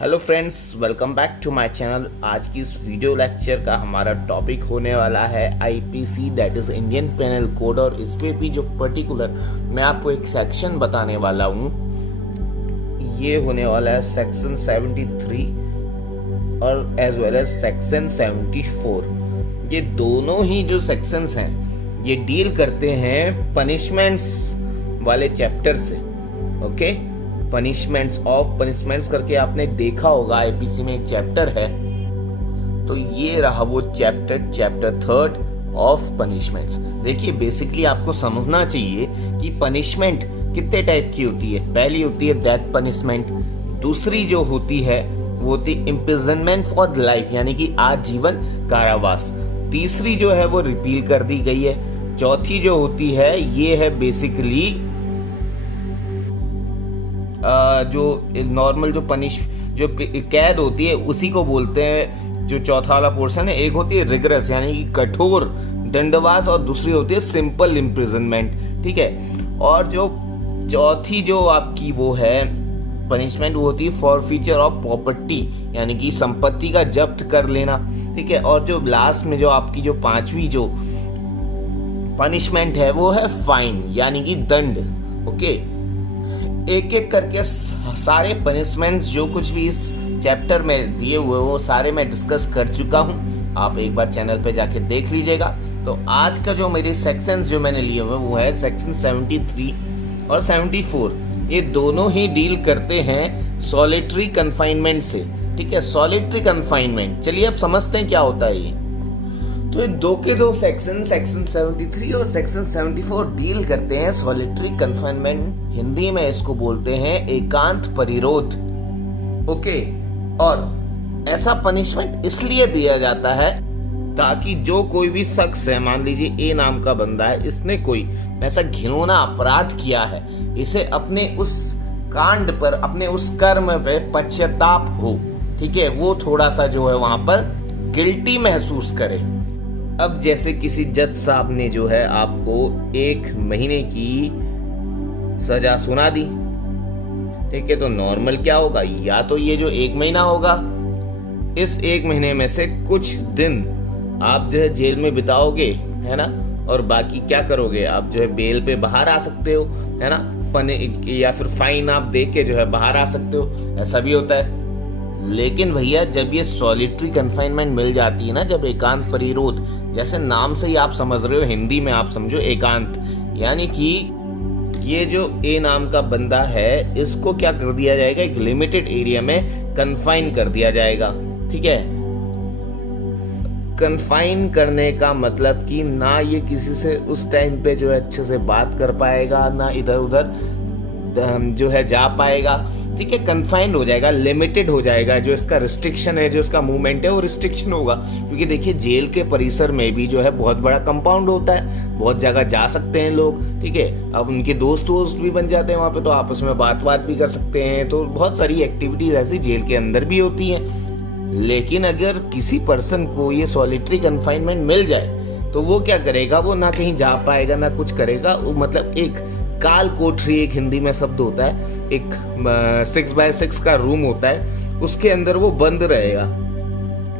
Hello friends, welcome back to my channel. आज की इस वीडियो लेक्चर का हमारा टॉपिक होने वाला है IPC, that is Indian Penal Code. और इसमें भी जो पर्टिकुलर मैं आपको एक सेक्शन बताने वाला हूँ, ये होने वाला है सेक्शन 73 और एज वेल एज सेक्शन 74। ये दोनों ही जो सेक्शंस हैं ये डील करते हैं पनिशमेंट्स वाले चैप्टर से। ओके, पनिशमेंट्स करके आपने देखा होगा आईपीसी में एक चैप्टर है, तो ये रहा वो चैप्टर 3 ऑफ पनिशमेंट्स। देखिए, बेसिकली आपको समझना चाहिए कि पनिशमेंट कितने टाइप की होती है। पहली होती है डेथ पनिशमेंट, दूसरी जो होती है वो होती है इम्प्रिजनमेंट फॉर लाइफ यानी कि आजीवन कारावास, तीसरी जो है वो रिपील कर दी गई है, चौथी जो होती है ये है बेसिकली जो नॉर्मल जो कैद होती है उसी को बोलते हैं, जो चौथा वाला पोर्शन है। एक होती है रिगरस यानी कि कठोर दंडवास और दूसरी होती है सिंपल इम्प्रिजनमेंट। ठीक है, और जो चौथी जो आपकी वो है पनिशमेंट वो होती है फॉरफीचर ऑफ प्रॉपर्टी यानी कि संपत्ति का जब्त कर लेना। ठीक है, और जो लास्ट में जो आपकी जो पांचवी जो पनिशमेंट है वो है फाइन यानी कि दंड। ओके, एक एक करके सारे पनिशमेंट्स जो कुछ भी इस चैप्टर में दिए हुए वो सारे मैं डिस्कस कर चुका हूँ। आप एक बार चैनल पे जाके देख लीजिएगा। तो आज का जो मेरे सेक्शंस जो मैंने लिए हुए वो है सेक्शन 73 और 74। ये दोनों ही डील करते हैं सॉलिटरी कन्फाइनमेंट से। ठीक है, सॉलिटरी कन्फाइनमेंट, चलिए अब समझते हैं क्या होता है ये। तो ये दो सेक्शन 73 और सेक्शन 74 डील करते हैं सॉलिटरी कन्फाइनमेंट। हिंदी में इसको बोलते हैं एकांत परिरोध। ओके, और ऐसा पनिशमेंट इसलिए दिया जाता है ताकि जो कोई भी शख्स है, मान लीजिए ए नाम का बंदा है, इसने कोई ऐसा घिनौना अपराध किया है, इसे अपने उस कांड पर, अपने उस कर्म पे पश्चाताप हो। ठीक है, वो थोड़ा सा जो है वहां पर गिल्टी महसूस करे। अब जैसे किसी जज साहब ने जो है आपको 1 महीने की सजा सुना दी, ठीक है, तो नॉर्मल क्या होगा, या तो ये जो 1 महीना होगा, इस 1 महीने में से कुछ दिन आप जो है जेल में बिताओगे, है ना, और बाकी क्या करोगे, आप जो है बेल पे बाहर आ सकते हो, है ना, या फिर फाइन आप दे के जो है बाहर आ सकते हो, ऐसा भी होता है। लेकिन भैया जब ये सॉलिटरी कन्फाइनमेंट मिल जाती है ना, जब एकांत परिरोध, जैसे नाम से ही आप समझ रहे हो, हिंदी में आप समझो एकांत, यानी कि ये जो ए नाम का बंदा है इसको क्या कर दिया जाएगा, एक लिमिटेड एरिया में कन्फाइन कर दिया जाएगा। ठीक है, कन्फाइन करने का मतलब कि ना ये किसी से उस टाइम पे जो है अच्छे से बात कर पाएगा, ना इधर उधर जो है जा पाएगा। ठीक है, कन्फाइंड हो जाएगा, लिमिटेड हो जाएगा, जो इसका रिस्ट्रिक्शन है, जो इसका मूवमेंट है वो रिस्ट्रिक्शन होगा। क्योंकि देखिए जेल के परिसर में भी जो है बहुत बड़ा कंपाउंड होता है, बहुत जगह जा सकते हैं लोग। ठीक है, अब उनके दोस्त भी बन जाते हैं वहां पे, तो आपस में बात भी कर सकते हैं, तो बहुत सारी एक्टिविटीज ऐसी जेल के अंदर भी होती हैं। लेकिन अगर किसी पर्सन को ये सॉलिटरी कन्फाइनमेंट मिल जाए तो वो क्या करेगा, वो ना कहीं जा पाएगा ना कुछ करेगा। मतलब एक काल कोठरी, एक हिंदी में शब्द होता है, एक 6x6 का रूम होता है, उसके अंदर वो बंद रहेगा।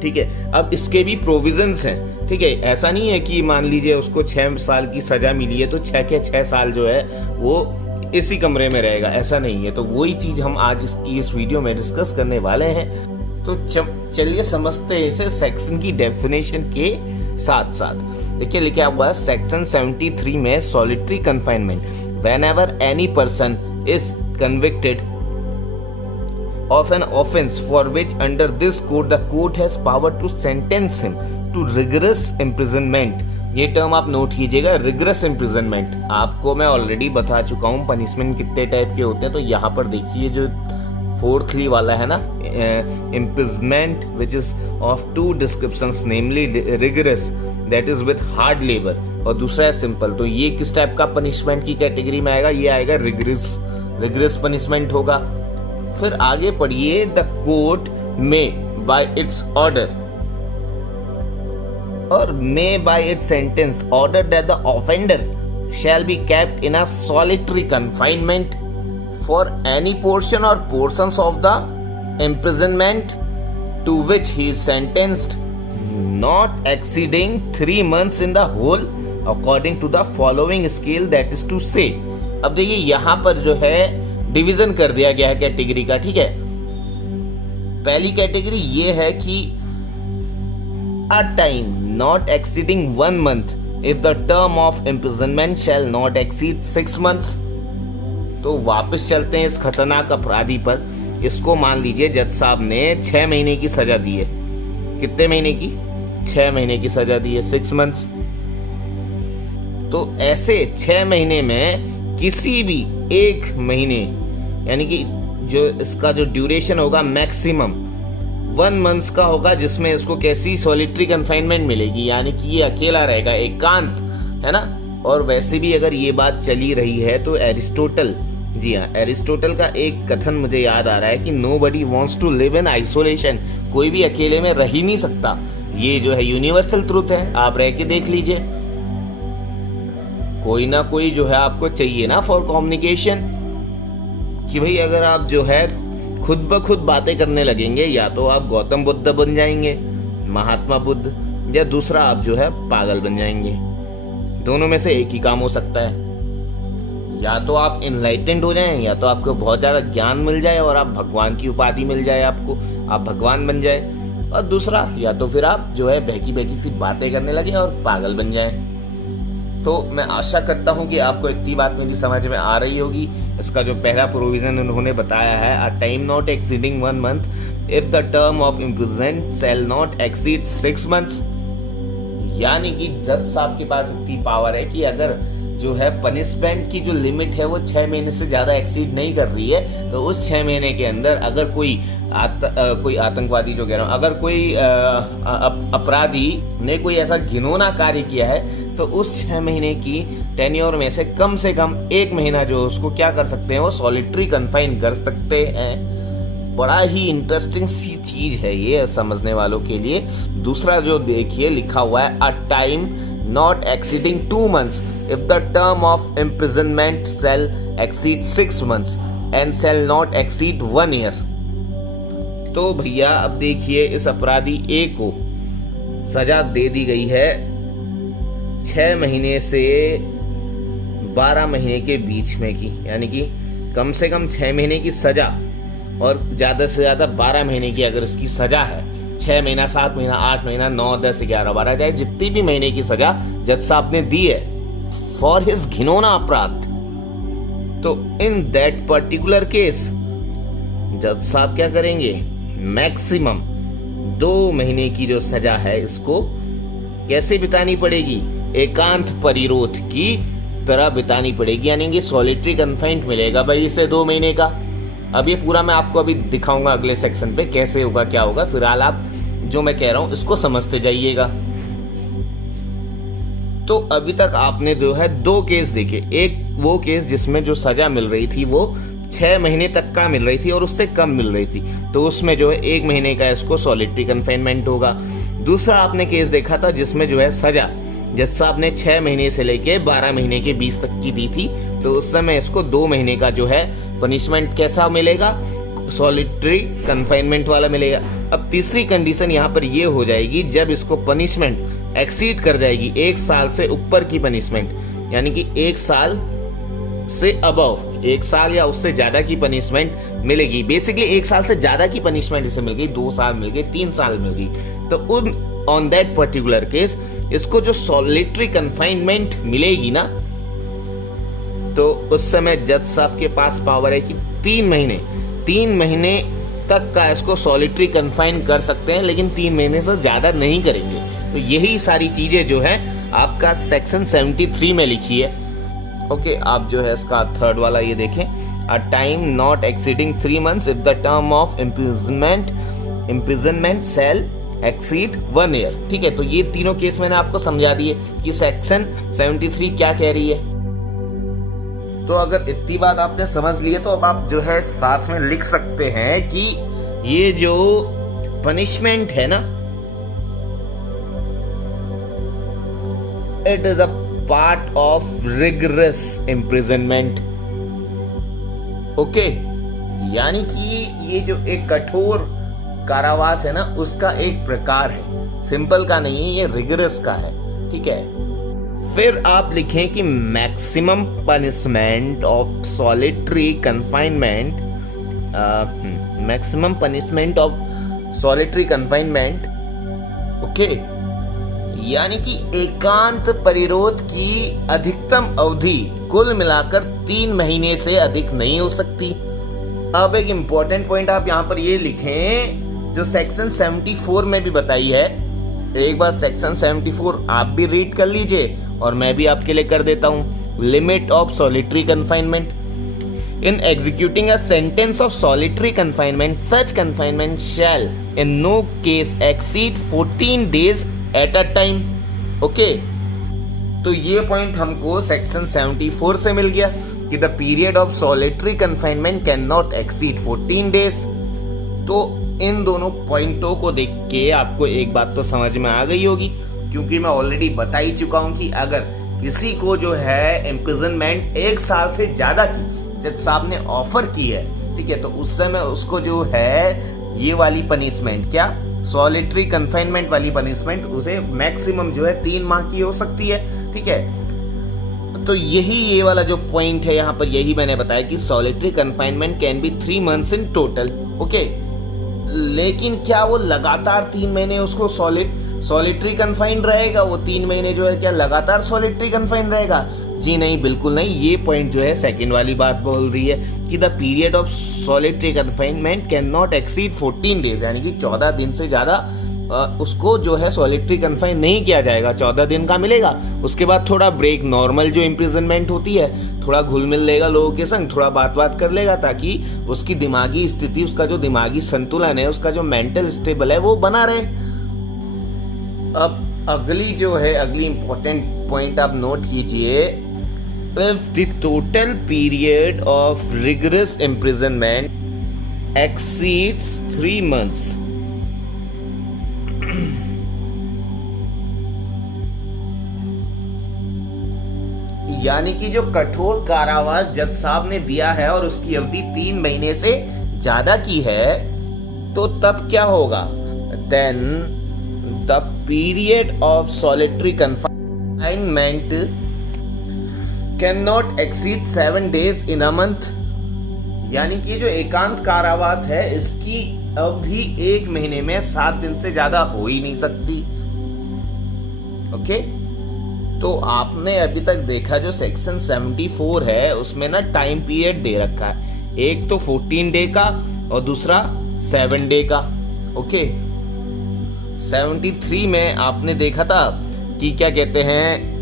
ठीक है, अब इसके भी प्रोविजंस हैं। ठीक है, ऐसा नहीं है कि मान लीजिए उसको 6 साल की सजा मिली है तो 6 के 6 साल जो है वो इसी कमरे में रहेगा, ऐसा नहीं है। तो वही चीज हम आज इस वीडियो में डिस्कस करने वाले हैं। तो चलिए समझते हैं इसे सेक्शन की डेफिनेशन के साथ साथ। देखिए लिखा हुआ है सेक्शन 73 में solitary confinement, whenever any person is convicted of an offense for which under this code the court has power to sentence him to rigorous imprisonment। ये टर्म आप नोट कीजिएगा, rigorous imprisonment। आपको मैं ऑलरेडी बता चुका हूँ punishment कितने type के होते हैं। तो यहाँ पर देखिए जो 4th वाला है ना, imprisonment which is of 2 descriptions namely rigorous that is with hard labor और दूसरा है सिंपल। तो ये किस टाइप का पनिशमेंट की कैटेगरी में आएगा, ये आएगा रिगरस पनिशमेंट होगा। फिर आगे पढ़िए, the court may by its order or may by its sentence order that the offender shall be kept in a solitary confinement for any portion or portions of the imprisonment to which he is sentenced not exceeding 3 months in the whole according to the following scale, that is to say। अब देखिए यहाँ पर जो है division कर दिया गया है कैटेगरी का, ठीक है। पहली कैटेगरी ये है कि a time not exceeding 1 month if the term of imprisonment shall not exceed 6 months। तो वापस चलते हैं इस खतरनाक अपराधी पर। इसको मान लीजिए जज साहब ने 6 महीने की सजा दी है। कितने महीने की? 6 महीने की सजा दी है, 6 मंथ्स। तो ऐसे 6 महीने में किसी भी एक महीने, यानी कि जो इसका जो ड्यूरेशन होगा मैक्सिमम 1 मंथ्स का होगा, जिसमें इसको कैसी सॉलिटरी कन्फाइनमेंट मिलेगी, यानी कि ये अकेला रहेगा, एकांत, है ना। और वैसे भी अगर ये बात चली रही है तो एरिस्टोटल, जी हाँ, एरिस्टोटल का एक कथन मुझे याद आ रहा है कि nobody wants to live in isolation. कोई भी अकेले में रह ही नहीं सकता। ये जो है यूनिवर्सल ट्रूथ है, आप रह के देख लीजिए। कोई ना कोई जो है आपको चाहिए ना फॉर कम्युनिकेशन, कि भाई अगर आप जो है खुद ब खुद बातें करने लगेंगे, या तो आप गौतम बुद्ध बन जाएंगे, महात्मा बुद्ध, या दूसरा आप जो है पागल बन जाएंगे। दोनों में से एक ही काम हो सकता है। या तो आप इनलाइटेंड हो जाएं, या तो आपको बहुत ज्यादा ज्ञान मिल जाए और आप भगवान की उपाधि मिल जाए आपको, आप भगवान बन जाए। और दूसरा, या तो फिर आप जो है बहकी बहकी सी बातें करने लगे और पागल बन जाएं। तो मैं आशा करता हूं कि आपको इतनी बात मेरी समझ में आ रही होगी। इसका जो पहला प्रोविजन उन्होंने बताया है, अ time not exceeding 1 month if the term of imprisonment shall not exceed 6 months. यानी कि जज साहब के पास इतनी पावर है कि अगर जो है पनिशमेंट की जो लिमिट है वो 6 महीने से ज्यादा एक्सीड नहीं कर रही है, तो उस 6 महीने के अंदर अगर कोई आतंकवादी, जो कह रहा हूँ, अगर कोई अपराधी ने कोई ऐसा घिनौना कार्य किया है, तो उस 6 महीने की टेन्योर में से कम 1 महीना जो उसको क्या कर सकते हैं, वो सॉलिटरी कन्फाइन कर सकते हैं। बड़ा ही इंटरेस्टिंग सी चीज है ये समझने वालों के लिए। दूसरा जो देखिए लिखा हुआ है, अ time not exceeding 2 months if the term of imprisonment shall exceed 6 months and shall not exceed 1 year। तो भैया अब देखिए इस अपराधी ए को सजा दे दी गई है 6 महीने से 12 महीने के बीच में की, यानी कि कम से कम 6 महीने की सजा और ज्यादा से ज्यादा 12 महीने की अगर इसकी सजा है। 6 महीना, 7 महीना, 8 महीना, 9, 10, 11, 12, चाहे जितनी भी महीने की सजा जज साहब ने दी है फॉर हिज घिनौना अपराध, तो इन दैट पर्टिकुलर केस जज साहब क्या करेंगे, मैक्सिमम 2 महीने की जो सजा है इसको कैसे बितानी पड़ेगी, एकांत परिरोध की तरह बितानी पड़ेगी, यानी कि सॉलिटरी कन्फाइंड मिलेगा भाई इसे 2 महीने का। अब ये पूरा मैं आपको अभी दिखाऊंगा अगले सेक्शन पे कैसे होगा, क्या होगा। फिलहाल आप जो मैं कह रहा हूं इसको समझते जाइएगा। तो अभी तक आपने जो है 2 केस देखे। एक वो केस जिसमें जो सजा मिल रही थी वो 6 महीने तक का मिल रही थी और उससे कम मिल रही थी, तो उसमें जो है 1 महीने का इसको सॉलिटरी कन्फाइनमेंट होगा। दूसरा आपने केस देखा था जिसमें जो है सजा जज साहब ने 6 महीने से लेके 12 महीने के बीच तक की दी थी, तो उस समय इसको 2 महीने का जो है पनिशमेंट कैसा मिलेगा, सॉलिटरी कन्फाइनमेंट वाला मिलेगा। अब तीसरी कंडीशन यहाँ पर ये हो जाएगी, जब इसको पनिशमेंट एक्सीड कर जाएगी 1 साल से ऊपर की पनिशमेंट, यानी कि 1 साल से अबव, 1 साल या उससे ज्यादा की पनिशमेंट मिलेगी। बेसिकली 1 साल से ज्यादा की पनिशमेंट इसे मिल गई, 2 साल मिल गई, 3 साल मिल गई, तो उन ऑन दैट पर्टिकुलर केस इसको जो सॉलिटरी कन्फाइनमेंट मिलेगी ना, तो उस समय जज साहब के पास पावर है कि 3 महीने तक का इसको सॉलिटरी कन्फाइन कर सकते हैं, लेकिन 3 महीने से ज्यादा नहीं करेंगे। तो यही सारी चीजें जो है आपका सेक्शन 73 में लिखी है। ओके, आप जो है इसका थर्ड वाला ये देखें, a time not exceeding 3 months if the term of imprisonment shall exceed 1 year। ठीक है, तो ये तीनों केस मैंने आपको समझा दिए कि सेक्शन 73 क्या कह रही है। तो अगर इतनी बात आपने समझ ली है तो अब आप जो है साथ में लिख सकते हैं कि ये जो पनिशमेंट है ना, it is a part of rigorous imprisonment. Okay, यानी कि ये जो एक कठोर कारावास है ना, उसका एक प्रकार है, सिंपल का नहीं है, ये रिगरस का है। ठीक है, फिर आप लिखें कि maximum punishment of solitary confinement, maximum punishment of solitary confinement, okay, यानी कि एकांत परिरोध की अधिकतम अवधि कुल मिलाकर 3 महीने से अधिक नहीं हो सकती। अब एक इंपॉर्टेंट पॉइंट आप यहाँ पर ये लिखें, जो सेक्शन 74 में भी बताई है। एक बार सेक्शन 74 आप भी रीड कर लीजिए और मैं भी आपके लिए कर देता हूं। Limit of solitary confinement, in executing a sentence of solitary confinement such confinement shall in no case exceed 14 days at a time. Okay, तो ये पॉइंट हमको सेक्शन 74 से मिल गया कि the period of solitary confinement can not exceed 14 days। तो इन दोनों पॉइंटों को देख के आपको एक बात तो समझ में आ गई होगी, क्योंकि मैं ऑलरेडी बता ही चुका हूं कि अगर किसी को जो है इम्प्रिजनमेंट 1 साल से ज्यादा की जज साहब ने ऑफर की है, ठीक है, तो उस समय उसको जो है ये वाली पनिशमेंट, क्या सॉलिटरी कन्फाइनमेंट वाली पनिशमेंट, उसे मैक्सिमम जो है 3 माह की हो सकती है। ठीक है, तो यही ये वाला जो पॉइंट है यहाँ पर, यही मैंने बताया कि solitary confinement can be 3 months in total. Okay, लेकिन क्या वो लगातार 3 महीने उसको सॉलिटरी कन्फाइंड रहेगा? वो 3 महीने जो है क्या लगातार सॉलिटरी कन्फाइंड रहेगा? जी नहीं, बिल्कुल नहीं। ये पॉइंट जो है सेकंड वाली बात बोल रही है कि the period of solitary confinement can not exceed 14 days, यानी कि 14 दिन से ज्यादा उसको जो है सॉलिटरी कन्फाइन नहीं किया जाएगा। 14 दिन का मिलेगा, उसके बाद थोड़ा ब्रेक, नॉर्मल जो इम्प्रिजनमेंट होती है, थोड़ा घुल मिल लेगा लोगों के संग, थोड़ा बात कर लेगा, ताकि उसकी दिमागी स्थिति, उसका जो दिमागी संतुलन है, उसका जो मेंटल स्टेबल है वो बना रहे। अब अगली जो है, अगली इंपॉर्टेंट पॉइंट आप नोट कीजिए, if the total period of rigorous imprisonment exceeds 3 months, यानी कि जो कठोर कारावास जज साहब ने दिया है और उसकी अवधि 3 महीने से ज्यादा की है, तो तब क्या होगा? Then the period of solitary confinement can not exceed 7 days in a month, यानी कि जो एकांत कारावास है इसकी अवधि 1 महीने में 7 दिन से ज्यादा हो ही नहीं सकती। ओके, तो आपने अभी तक देखा जो सेक्शन 74 है उसमें ना टाइम पीरियड दे रखा है, एक तो 14 डे का और दूसरा 7 डे का। ओके, 73 में आपने देखा था कि क्या कहते हैं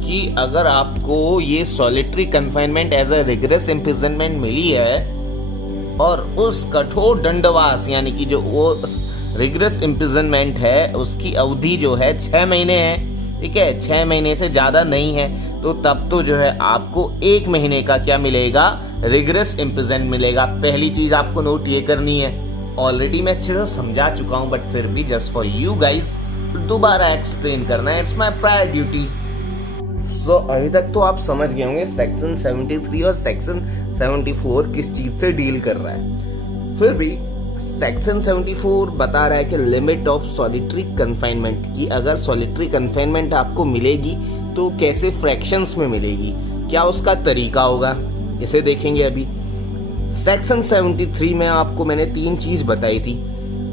कि अगर आपको ये solitary confinement as a rigorous imprisonment मिली है और उस कठोर दंडवास, यानी कि जो वो रिगरस इम्प्रिजनमेंट है उसकी अवधि जो है 6 महीने है, ठीक है, 6 महीने से ज्यादा नहीं है, तो तब तो जो है आपको 1 महीने का क्या मिलेगा? रिगरस इम्प्रिजनमेंट मिलेगा। पहली चीज आपको नोट ये करनी है, ऑलरेडी मैं अच्छे से समझा चुका हूं, बट फिर भी जस्ट फॉर यू गाइस दोबारा एक्सप्लेन करना है, इट्स माय प्रायर ड्यूटी। सो अभी तक तो आप समझ गए होंगे सेक्शन 73 और सेक्शन 74 किस चीज से डील कर रहा है। फिर भी सेक्शन 74 बता रहा है कि लिमिट ऑफ सॉलिटरी कन्फाइनमेंट, की अगर सॉलिटरी कन्फाइनमेंट आपको मिलेगी तो कैसे फ्रैक्शंस में मिलेगी, क्या उसका तरीका होगा, इसे देखेंगे अभी। सेक्शन 73 में आपको मैंने 3 चीज बताई थी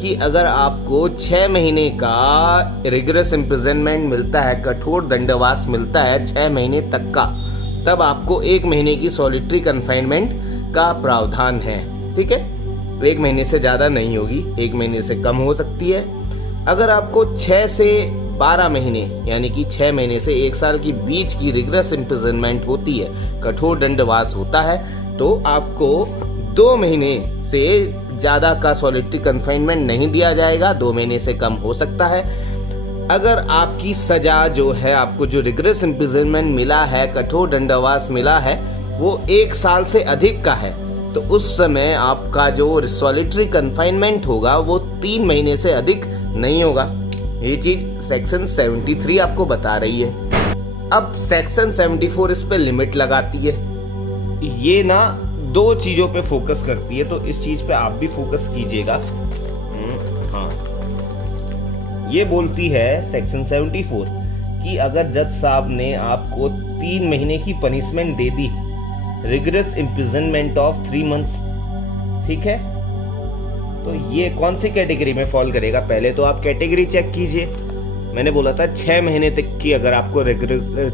कि अगर आपको 6 महीने का रिगरस इम्प्रिजनमेंट मिलता है, कठोर दंडवास मिलता है 6 महीने तक का, तब आपको 1 महीने की सॉलिटरी कन्फाइनमेंट का प्रावधान है। ठीक है, 1 महीने से ज्यादा नहीं होगी, 1 महीने से कम हो सकती है। अगर आपको 6 से 12 महीने, यानी कि 6 महीने से 1 साल के बीच की रिगरस इम्प्रिजनमेंट होती है, कठोर दंडवास होता है, तो आपको 2 महीने से ज्यादा का सॉलिटरी कन्फाइनमेंट नहीं दिया जाएगा, 2 महीने से कम हो सकता है। अगर आपकी सजा जो है, आपको जो रिगरस इम्प्रिजनमेंट मिला है, कठोर दंडवास मिला है, वो 1 साल से अधिक का है, तो उस समय आपका जो सॉलिटरी कन्फाइनमेंट होगा वो 3 महीने से अधिक नहीं होगा। ये चीज सेक्शन 73 आपको बता रही है। अब सेक्शन 74 इस पे लिमिट लगाती है। ये ना दो चीजों पे फोकस करती है, तो इस चीज पे आप भी फोकस कीजिएगा। हाँ, ये बोलती है सेक्शन 74 कि अगर जज साहब ने आपको 3 महीने की punishment they the, rigorous imprisonment of 3 months, ठीक है, तो ये कौन सी कैटेगरी में फॉल करेगा? पहले तो आप कैटेगरी चेक कीजिए। मैंने बोला था 6 महीने तक की, अगर आपको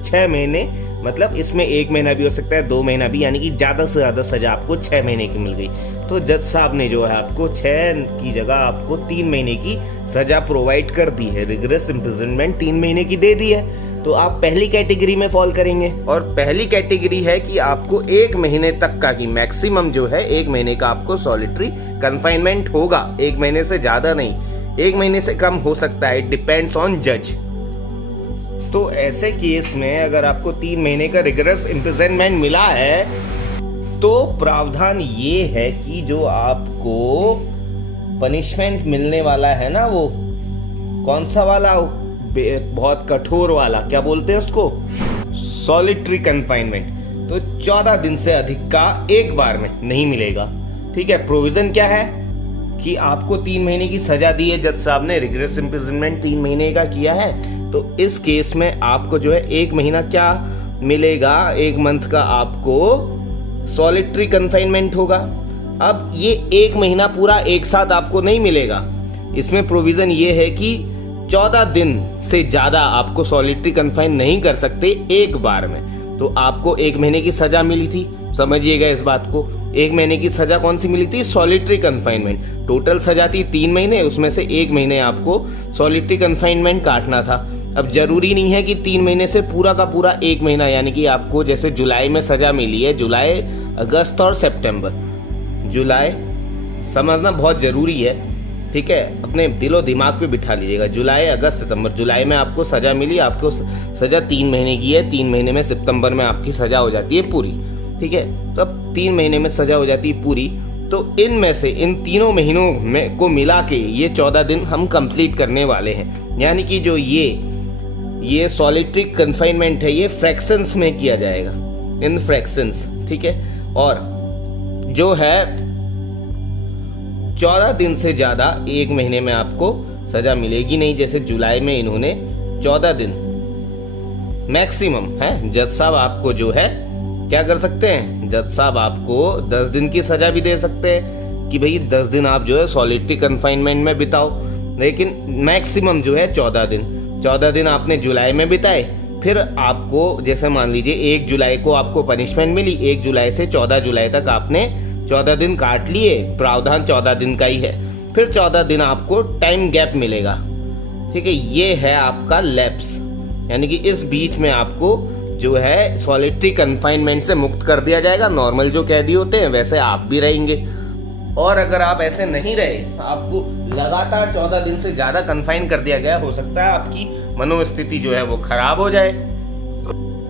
6 महीने मतलब इसमें 1 महीना भी हो सकता है, 2 महीना भी, यानी कि ज्यादा से ज्यादा सजा आपको 6 महीने की मिल गई, तो जज साहब ने जो है आपको 6 की जगह आपको 3 महीने की सजा प्रोवाइड कर दी है, रिगरस इम्प्रिजनमेंट 3 महीने की दे दी है, तो आप पहली कैटेगरी में फॉल करेंगे। और पहली कैटेगरी है कि आपको 1 महीने तक का, कि मैक्सिमम जो है 1 महीने का आपको सॉलिटरी कन्फाइनमेंट होगा, 1 महीने से ज्यादा नहीं, 1 महीने से कम हो सकता है, इट डिपेंड्स ऑन जज। तो ऐसे केस में अगर आपको 3 महीने का रिगरस इम्प्रिजनमेंट मिला है, तो प्रावधान ये है कि जो आपको पनिशमेंट मिलने वाला है ना, वो कौन सा वाला, बहुत कठोर वाला, क्या बोलते हैं उसको, सॉलिटरी कन्फाइनमेंट, तो 14 दिन से अधिक का एक बार में नहीं मिलेगा। ठीक है, प्रोविजन क्या है कि आपको 3 महीने की सजा दी है, जज साहब ने रिगरस इम्प्रिजनमेंट 3 महीने का किया है, तो इस केस में आपको जो है 1 महीना क्या मिलेगा, 1 मंथ का आपको सॉलिटरी कन्फाइनमेंट होगा। अब ये 1 महीना पूरा एक साथ आपको नहीं मिलेगा, इसमें प्रोविजन ये है कि 14 दिन से ज्यादा आपको सॉलिटरी कन्फाइन नहीं कर सकते एक बार में। तो आपको 1 महीने की सजा मिली थी, समझिएगा इस बात को, 1 महीने की सजा कौन सी मिली थी, सॉलिटरी कन्फाइनमेंट। टोटल सजा थी 3 महीने, उसमें से 1 महीने आपको सॉलिटरी कन्फाइनमेंट काटना था। अब जरूरी नहीं है कि 3 महीने से पूरा का पूरा 1 महीना, यानी कि आपको जैसे जुलाई में सजा मिली है, जुलाई, अगस्त और सितंबर, जुलाई समझना बहुत जरूरी है, ठीक है, अपने दिलो दिमाग पे बिठा लीजिएगा, जुलाई, अगस्त, सितंबर। जुलाई में आपको सजा मिली, आपको सजा 3 महीने की है, 3 महीने में सितंबर में आपकी सजा हो जाती है पूरी, ठीक है, तो अब 3 महीने में सजा हो जाती है पूरी, तो इनमें से इन तीनों महीनों में को मिला के ये 14 दिन हम कंप्लीट करने वाले हैं। यानी कि जो ये सॉलिटरी कन्फाइनमेंट है, ये फ्रैक्शंस में किया जाएगा, इन फ्रैक्शंस, ठीक है, और जो है 14 दिन से ज्यादा 1 महीने में आपको सजा मिलेगी नहीं। जैसे जुलाई में इन्होंने 14 दिन मैक्सिमम है, जज साहब आपको जो है क्या कर सकते हैं, जज साहब आपको 10 दिन की सजा भी दे सकते हैं कि भाई 10 दिन आप जो है सॉलिटरी कन्फाइनमेंट में बिताओ, लेकिन मैक्सिमम जो है 14 दिन। 14 दिन आपने जुलाई में बिताए, फिर आपको जैसे मान लीजिए 1 जुलाई को आपको पनिशमेंट मिली, 1 जुलाई से 14 जुलाई तक आपने 14 दिन काट लिए, प्रावधान 14 दिन का ही है, फिर 14 दिन आपको टाइम गैप मिलेगा, ठीक है, ये है आपका लैप्स, यानी कि इस बीच में आपको जो है सॉलिटरी कन्फाइनमेंट से मुक्त कर दिया जाएगा। नॉर्मल जो कैदी होते हैं वैसे आप भी रहेंगे, और अगर आप ऐसे नहीं रहे, आपको लगातार 14 दिन से ज्यादा कन्फाइन कर दिया गया, हो सकता है आपकी मनोस्थिति जो है वो खराब हो जाए।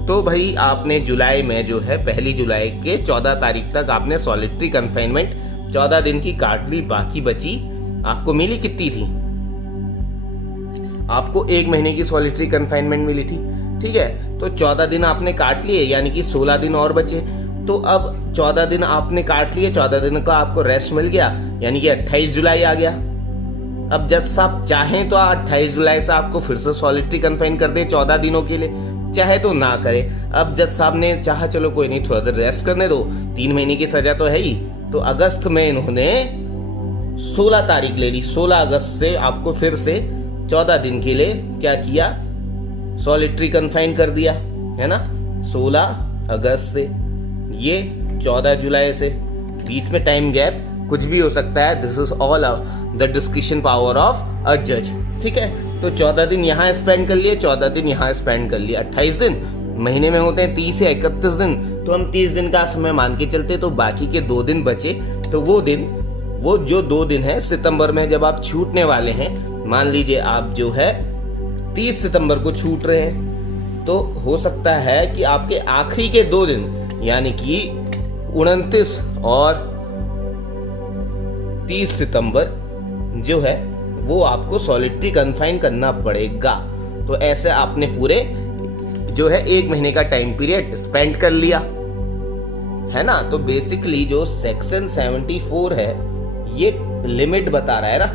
तो भाई आपने जुलाई में जो है 1 जुलाई के 14 तारीख तक आपने सॉलिटरी कन्फाइनमेंट 14 दिन की काट ली, बाकी बची आपको मिली कितनी थी, आपको 1 महीने की सॉलिटरी कन्फाइनमेंट मिली थी, ठीक है, तो 14 दिन आपने काट लिए, यानी कि 16 दिन और बचे। तो अब 14 दिन आपने काट लिए, 14 दिन का आपको रेस्ट मिल गया, यानी कि 28 जुलाई आ गया। अब जज साहब चाहें तो 28 जुलाई से आपको फिर से सॉलिटरी कन्फाइन कर दे 14 दिनों के लिए, चाहे तो ना करे। अब जज साहब ने चाहा चलो कोई नहीं, थोड़ा देर रेस्ट करने दो, 3 महीने की सजा तो है ही, तो अगस्त में इन्होंने 16 तारीख ले ली, 16 अगस्त से आपको फिर से 14 दिन के लिए क्या किया, सॉलिटरी कन्फाइन कर दिया, है ना, 16 अगस्त से ये 14 जुलाई से, बीच में टाइम गैप कुछ भी हो सकता है, this is all the discussion power of a जज, ठीक है। तो 14 दिन यहाँ स्पेंड कर लिए, 14 दिन यहाँ स्पेंड कर लिए, 28 दिन, महीने में होते हैं 30 से 31 दिन, तो हम 30 दिन का समय मान के चलते, तो बाकी के 2 दिन बचे, तो वो जो 2 दिन है सितंबर में जब आप छूटने वाले हैं, मान लीजिए आप जो है 30 सितंबर को छूट रहे हैं, तो हो सकता है कि आपके आखिरी के 2 दिन यानी कि 29 और 30 सितंबर जो है वो आपको सॉलिटरी कन्फाइन करना पड़ेगा। तो ऐसे आपने पूरे जो है 1 महीने का टाइम पीरियड स्पेंड कर लिया, है ना। तो बेसिकली जो सेक्शन 74 है ये लिमिट बता रहा है ना,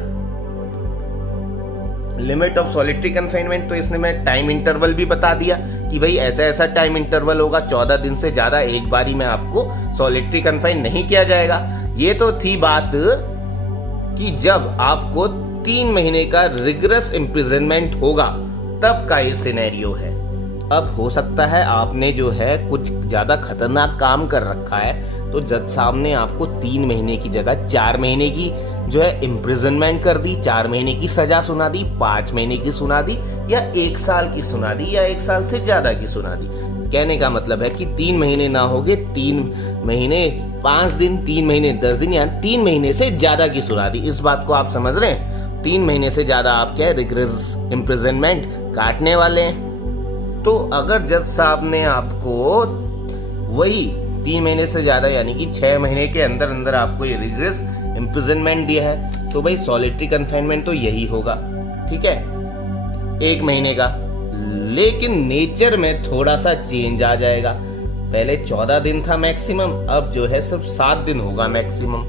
लिमिट ऑफ सॉलिटरी कन्फाइनमेंट। तो इसने मैं टाइम इंटरवल भी बता दिया कि भाई ऐसा ऐसा टाइम इंटरवल होगा, 14 दिन से ज्यादा एक बारी में आपको सॉलिटरी कन्फाइन नहीं किया जाएगा। ये तो थी बात कि जब आपको 3 महीने का रिगरस इम्प्रिजनमेंट होगा तब का ये सिनेरियो है। अब हो सकता है आपने जो है कुछ ज्यादा खतरनाक काम कर रखा है, तो जज साहब ने आपको 3 महीने की जगह 4 महीने की जो है इम्प्रिजनमेंट कर दी, 4 महीने की सजा सुना दी, 5 महीने की सुना दी, या 1 साल की सुना दी, या 1 साल से ज्यादा की सुना दी। कहने का मतलब है कि 3 महीने ना होगे, 3 महीने 5 दिन, 3 महीने 10 दिन, या 3 महीने से ज्यादा की सुना दी। इस बात को आप समझ रहे हैं? 3 महीने से ज्यादा आप क्या रिगरस इम्प्रिजनमेंट काटने वाले हैं। तो अगर जज साहब ने आपको वही 3 महीने से ज्यादा यानी कि 6 महीने के अंदर अंदर आपको ये रिगरस इम्प्रिजनमेंट दिया है, तो भाई सॉलिटरी कन्फाइनमेंट तो यही होगा, ठीक है, 1 महीने का। लेकिन नेचर में थोड़ा सा चेंज आ जाएगा। पहले 14 दिन था मैक्सिमम, अब जो है सिर्फ 7 दिन होगा मैक्सिमम,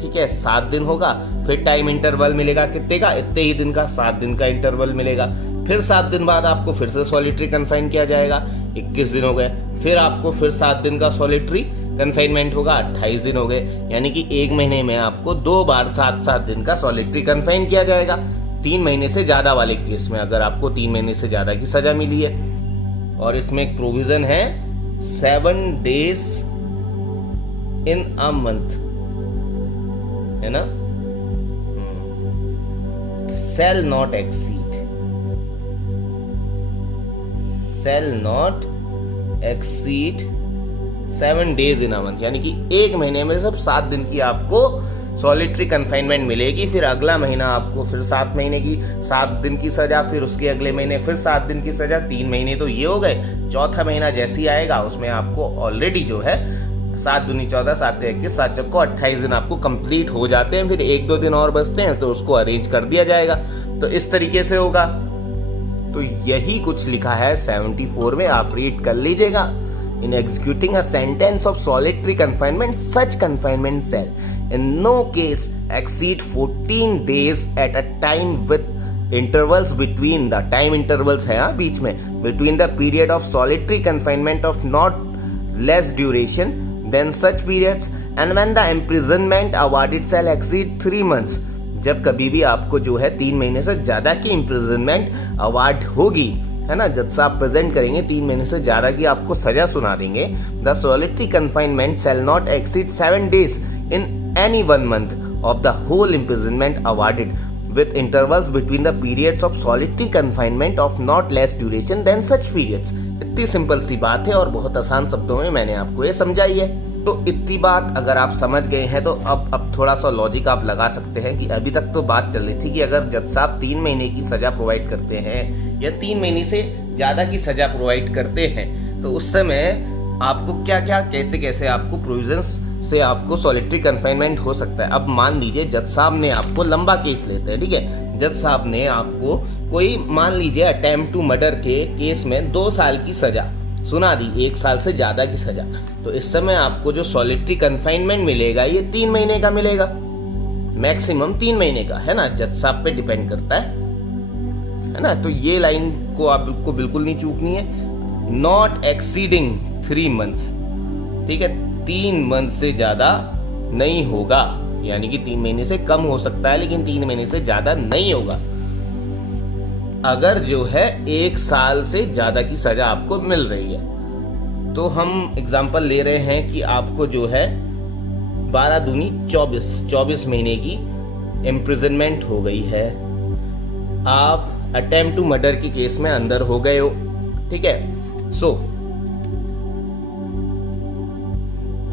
ठीक है, 7 दिन होगा। फिर टाइम इंटरवल मिलेगा कितने का? इतने ही दिन का, 7 दिन का इंटरवल मिलेगा। फिर 7 दिन बाद आपको फिर से सॉलिटरी कन्फाइन किया जाएगा, 21 दिन हो गए। फिर आपको फिर 7 दिन का सॉलिटरी कन्फाइनमेंट होगा, 28 दिन हो गए। यानी कि 1 महीने में आपको 2 बार 7-7 दिन का सॉलिटरी कन्फाइन किया जाएगा। 3 महीने से ज्यादा वाले केस में अगर आपको 3 महीने से ज्यादा की सजा मिली है। और इसमें एक प्रोविजन है 7 days in a month, है ना, shall not exceed 7 days in a month, यानी कि 1 महीने में सिर्फ 7 दिन की आपको सॉलिटरी कन्फाइनमेंट मिलेगी। फिर अगला महीना आपको फिर 7 महीने की 7 दिन की सजा, फिर उसके अगले महीने फिर 7 दिन की सजा। 3 महीने तो ये हो गए। चौथा महीना जैसे ही आएगा उसमें आपको ऑलरेडी जो है 7 दूनी 14, 7 21, 7 चौको 28 दिन आपको कंप्लीट हो जाते हैं। फिर 1-2 दिन और बचते हैं तो उसको अरेंज कर दिया जाएगा। तो इस तरीके से होगा। तो यही कुछ लिखा है 74 में, आप रीड कर लीजिएगा। In executing a sentence of solitary confinement such confinement cell in no case exceed 14 days at a time with intervals between the time intervals है बीच में, between the period of solitary confinement of not less duration than such periods and when the imprisonment awarded shall exceed 3 months। जब कभी भी आपको जो है 3 महीने से ज्यादा की इम्प्रिजनमेंट अवार्ड होगी, है ना, जज साहब प्रेजेंट करेंगे, 3 महीने से ज्यादा की आपको सजा सुना देंगे। The solitary confinement shall not exceed 7 days in any 1 month of the whole imprisonment awarded with intervals between the periods of solitary confinement of not less duration than such periods। इतनी सिंपल सी बात है और बहुत आसान शब्दों में मैंने आपको ये समझाई है। तो इतनी बात अगर आप समझ गए हैं तो अब थोड़ा सा लॉजिक आप लगा सकते हैं कि अभी तक तो बात चल रही थी कि अगर जज साहब 3 महीने की सजा प्रोवाइड करते हैं या 3 महीने से ज्यादा की सजा प्रोवाइड करते हैं तो उस समय आपको क्या क्या कैसे कैसे आपको प्रोविजंस से आपको सॉलिटरी कन्फाइनमेंट हो सकता है। अब मान लीजिए जज साहब ने आपको लंबा केस लेते हैं, ठीक है, जज साहब ने आपको कोई मान लीजिए अटेम्प्ट टू मर्डर के केस में 2 साल की सजा सुना दी, 1 साल से ज्यादा की सजा, तो इस समय आपको जो सॉलिटरी कन्फाइनमेंट मिलेगा ये 3 महीने का मिलेगा, मैक्सिमम 3 महीने का, है ना, जज साहब पे डिपेंड करता है ना। तो ये लाइन को आपको बिल्कुल नहीं चूकनी है, नॉट एक्सीडिंग 3 months, ठीक है, 3 मंथ से ज्यादा नहीं होगा, यानी कि 3 महीने से कम हो सकता है लेकिन 3 महीने से ज्यादा नहीं होगा। अगर जो है 1 साल से ज्यादा की सजा आपको मिल रही है तो हम एग्जांपल ले रहे हैं कि आपको जो है 12 दूनी 24 महीने की इम्प्रिजनमेंट हो गई है, आप अटेम्प्ट टू मर्डर के केस में अंदर हो गए हो, ठीक है। सो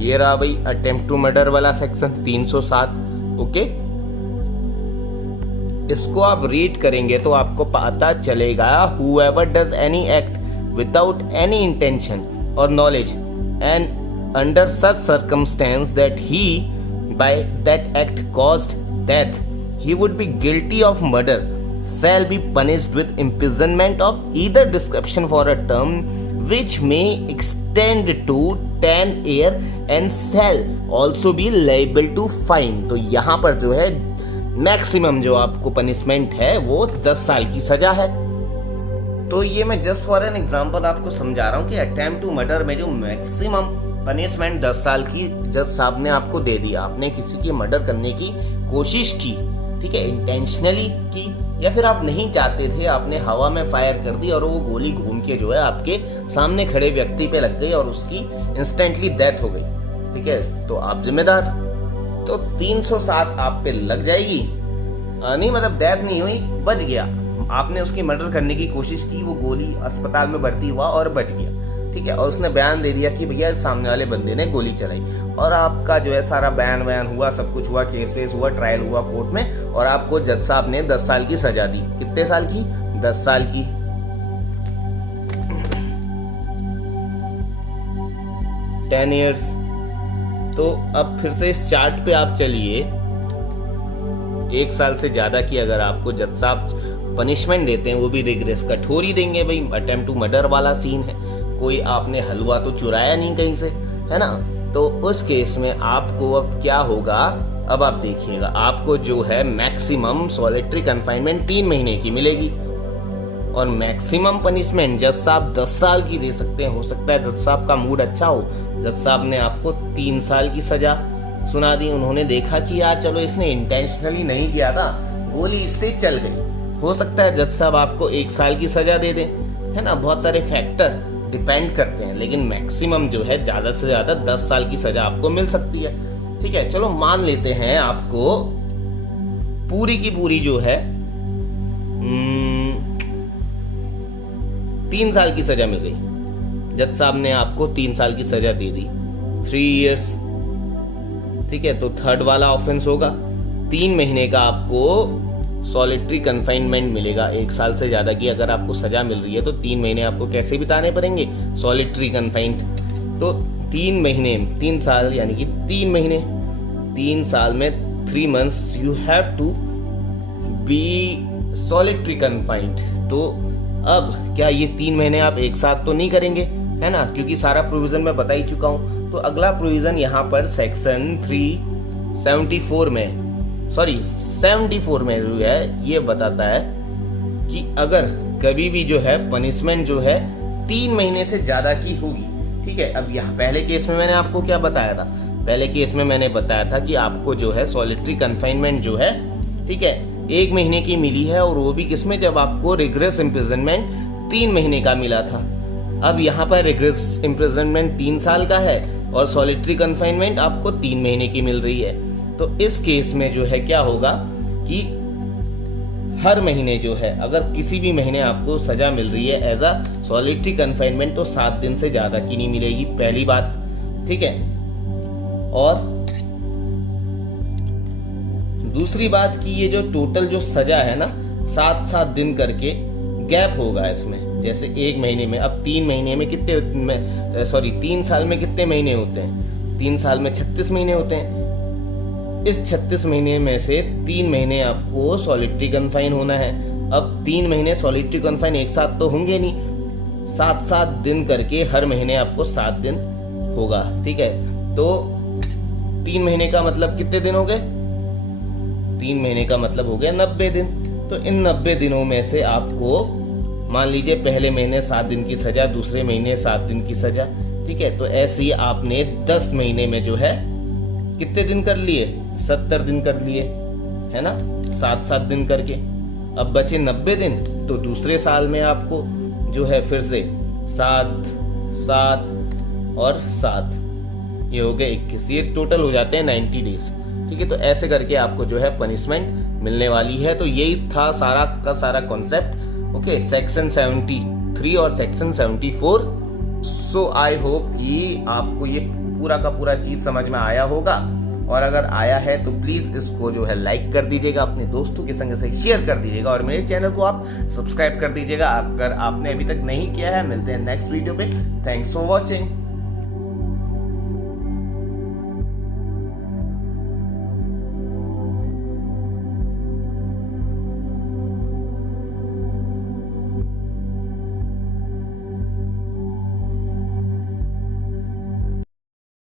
ये रहा भाई अटेम्प्ट टू मर्डर वाला सेक्शन 307, ओके। इसको आप रीड करेंगे तो आपको पता चलेगा whoever does any act without any intention or knowledge and under such circumstance that he by that act caused death he would be guilty of murder shall be punished with imprisonment of either description for a term which may extend to 10 year and shall also be liable to fine। तो यहाँ पर जो है maximum जो आपको punishment है वो 10 साल की सजा है। तो ये मैं जस्ट फॉर एन एग्जांपल आपको समझा रहा हूँ कि अटेम्प्ट टू मर्डर में जो मैक्सिमम पनिशमेंट 10 साल की जज साहब ने आपको दे दिया। आपने किसी की मर्डर करने की कोशिश की, ठीक है, इंटेंशनली की, या फिर आप नहीं चाहते थे, आपने हवा में फायर कर दी और वो गोली घूम के जो है आपके सामने खड़े व्यक्ति पे लग गई और उसकी इंस्टेंटली डेथ हो गई, ठीक है, तो आप जिम्मेदार। तो 307 आप पे लग जाएगी। नहीं मतलब डेथ नहीं हुई, बच गया, आपने उसकी मर्डर करने की कोशिश की, वो गोली अस्पताल में भर्ती हुआ और बच गया, ठीक है, और उसने बयान दे दिया कि भैया सामने वाले बंदे ने गोली चलाई, और आपका जो है सारा बयान हुआ, सब कुछ हुआ, केस वेस हुआ, ट्रायल हुआ कोर्ट में, और आपको जज साहब ने 10 साल की सजा दी। कितने साल की? 10 साल की। Ten years. तो अब फिर से इस चार्ट पे आप चलिए। 1 साल से ज्यादा की अगर आपको जज साहब पनिशमेंट देते हैं, वो भी रिग्रेस कठोर ही देंगे भाई। अटेम्प्ट टू मर्डर वाला सीन है, कोई आपने हलवा तो चुराया नहीं कहीं से, है ना। तो उस केस में आपको अब क्या होगा, अब आप देखिएगा, आपको जो है मैक्सिमम सॉलिटरी कन्फाइनमेंट 3 महीने की मिलेगी, और मैक्सिमम पनिशमेंट जज साहब 10 साल की दे सकते हैं। हो सकता है जज साहब का मूड अच्छा हो, जज साहब ने आपको 3 साल की सजा सुना दी। उन्होंने देखा कि यार चलो इसने इंटेंशनली नहीं किया था, गोली इससे चल गई। हो सकता है जज साहब आपको 1 साल की सजा दे दें, है ना। बहुत सारे फैक्टर डिपेंड करते हैं, लेकिन मैक्सिमम जो है ज्यादा से ज्यादा 10 साल की सजा आपको मिल सकती है, ठीक है। चलो मान लेते हैं आपको पूरी की पूरी जो है 3 साल की सजा मिल गई। जज साहब ने आपको 3 साल की सजा दे दी, 3 इयर्स, ठीक है। तो थर्ड वाला ऑफेंस होगा, 3 महीने का आपको सॉलिटरी कन्फाइनमेंट मिलेगा। 1 साल से ज्यादा की अगर आपको सजा मिल रही है तो 3 महीने आपको कैसे बिताने पड़ेंगे, सॉलिटरी कन्फाइंड। तो 3 महीने, 3 साल यानी कि 3 महीने, 3 साल में 3 months you have to be solitary confined. तो अब क्या ये 3 महीने आप एक साथ तो नहीं करेंगे, है ना, क्योंकि सारा प्रोविजन मैं बता ही चुका हूं। तो अगला प्रोविजन यहाँ पर सेक्शन 374 में, सॉरी 74 में जो है ये बताता है कि अगर कभी भी जो है पनिशमेंट जो है 3 महीने से ज्यादा की होगी, ठीक है। अब यहाँ पहले केस में मैंने आपको क्या बताया था, पहले केस में मैंने बताया था कि आपको जो है सॉलिटरी कन्फाइनमेंट जो है, ठीक है, 1 महीने की मिली है, और वो भी किसमें, जब आपको रिग्रेस इम्प्रिजनमेंट 3 महीने का मिला था। अब यहाँ पर रिग्रेस इम्प्रिजनमेंट 3 साल का है और सॉलिटरी कन्फाइनमेंट आपको 3 महीने की मिल रही है। तो इस केस में जो है क्या होगा कि हर महीने जो है, अगर किसी भी महीने आपको सजा मिल रही है एज अ सॉलिटरी कन्फाइनमेंट, तो 7 दिन से ज्यादा की नहीं मिलेगी, पहली बात, ठीक है। और दूसरी बात कि ये जो टोटल जो सजा है ना, 7-7 दिन करके गैप होगा इसमें। जैसे 1 महीने में, अब 3 महीने में कितने, सॉरी 3 साल में कितने महीने होते हैं, 3 साल में 36 महीने होते हैं। इस 36 महीने में से 3 महीने आपको सॉलिटरी कन्फाइन होना है। अब 3 महीने सॉलिटरी कन्फाइन एक साथ तो होंगे नहीं, 7-7 दिन करके हर महीने आपको 7 दिन होगा, ठीक है। तो 3 महीने का मतलब कितने दिन हो गए, 3 महीने का मतलब हो गया 90 दिन। तो इन 90 दिनों में से आपको मान लीजिए पहले महीने 7 दिन की सजा, दूसरे महीने 7 दिन की सजा, ठीक है। तो ऐसे ही आपने 10 महीने में जो है कितने दिन कर लिए, 70 दिन कर लिए, है ना, 7-7 दिन करके। अब बचे 90 दिन, तो दूसरे साल में आपको जो है फिर से 7, 7 और 7, ये हो गए 21, ये टोटल हो जाते हैं 90 डेज, ठीक है। तो ऐसे करके आपको जो है पनिशमेंट मिलने वाली है। तो यही था सारा का सारा कॉन्सेप्ट, ओके, सेक्शन 73 और सेक्शन 74। सो आई होप कि आपको ये पूरा का पूरा चीज समझ में आया होगा, और अगर आया है तो प्लीज इसको जो है लाइक कर दीजिएगा, अपने दोस्तों के संग से शेयर कर दीजिएगा, और मेरे चैनल को आप सब्सक्राइब कर दीजिएगा अगर आपने अभी तक नहीं किया है। मिलते हैं नेक्स्ट वीडियो पे, थैंक्स फॉर वॉचिंग।